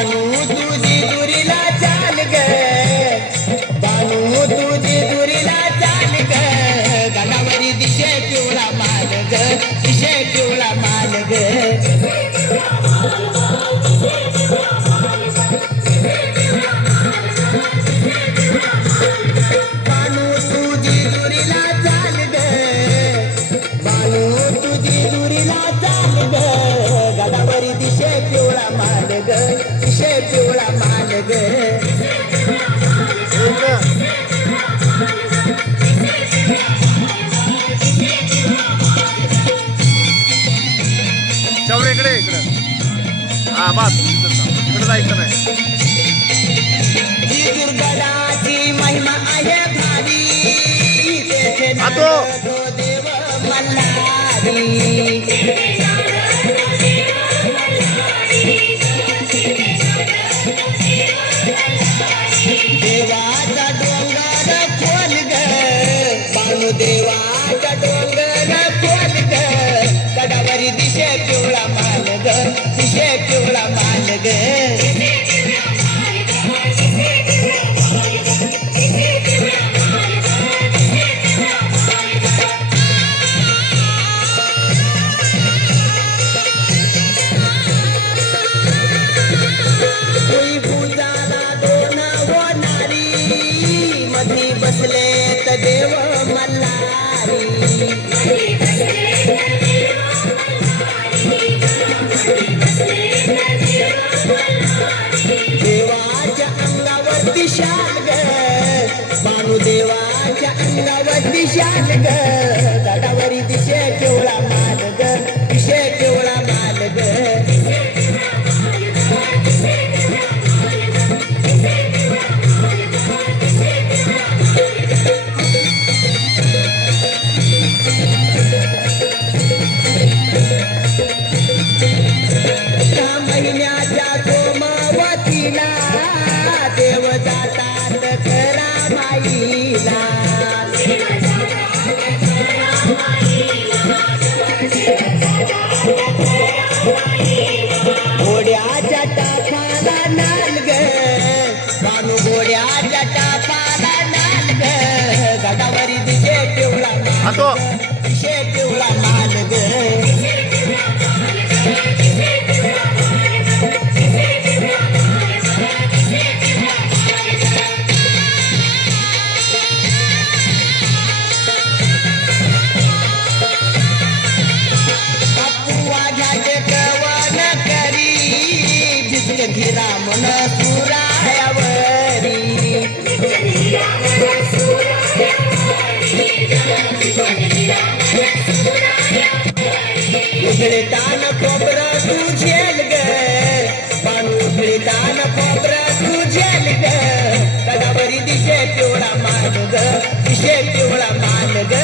बानू तुझी दुरीला चाल ग बानू तुझी दुरीला चाल ग गडावरी दिशे पिवळा माल ग दिशे पिवळा माल ग बानू तुझी दुरीला चाल ग बानू तुझी दुरीला चाल ग गडावरी दिशे पिवळा माल ग दिशे पिवळा माल ग चौरे इकडे इकडं हा बस इकडे जायचं नाही ही दुर्गडाची महिमा आहे भारी तेथे आतो. नांदतो देव मल्हारी देवाचा डोंगर खोल ग बानू देवाचा डोंगर खोल ग गडावरी दिशे पिवळा माल ग दिशे पिवळा माल ग कोई भुजाला दोन होणारी मधी बसले त देव मल्हारी देवाच्या अंगावरती शाल ग बानू देवाच्या अंगावरती शाल ग गडावरी दिशे पिवळा माल ग दिशे पिवळा माल ग महिन्याच्या सोमवतीला देव जातात खरा माईला घोड्याच्या टापाला नाल ग बानू घोड्याच्या टापाला नाल ग गडावरी दिशे पिवळा आतो. माल ग, दिशे पिवळा माल ग धीरा मन सुरायावरी उघडे तान खोबरं तू झेल ग बानू उघडे तान खोबरं तू झेल ग गडावरी दिशे पिवळा माल ग दिशे पिवळा माल ग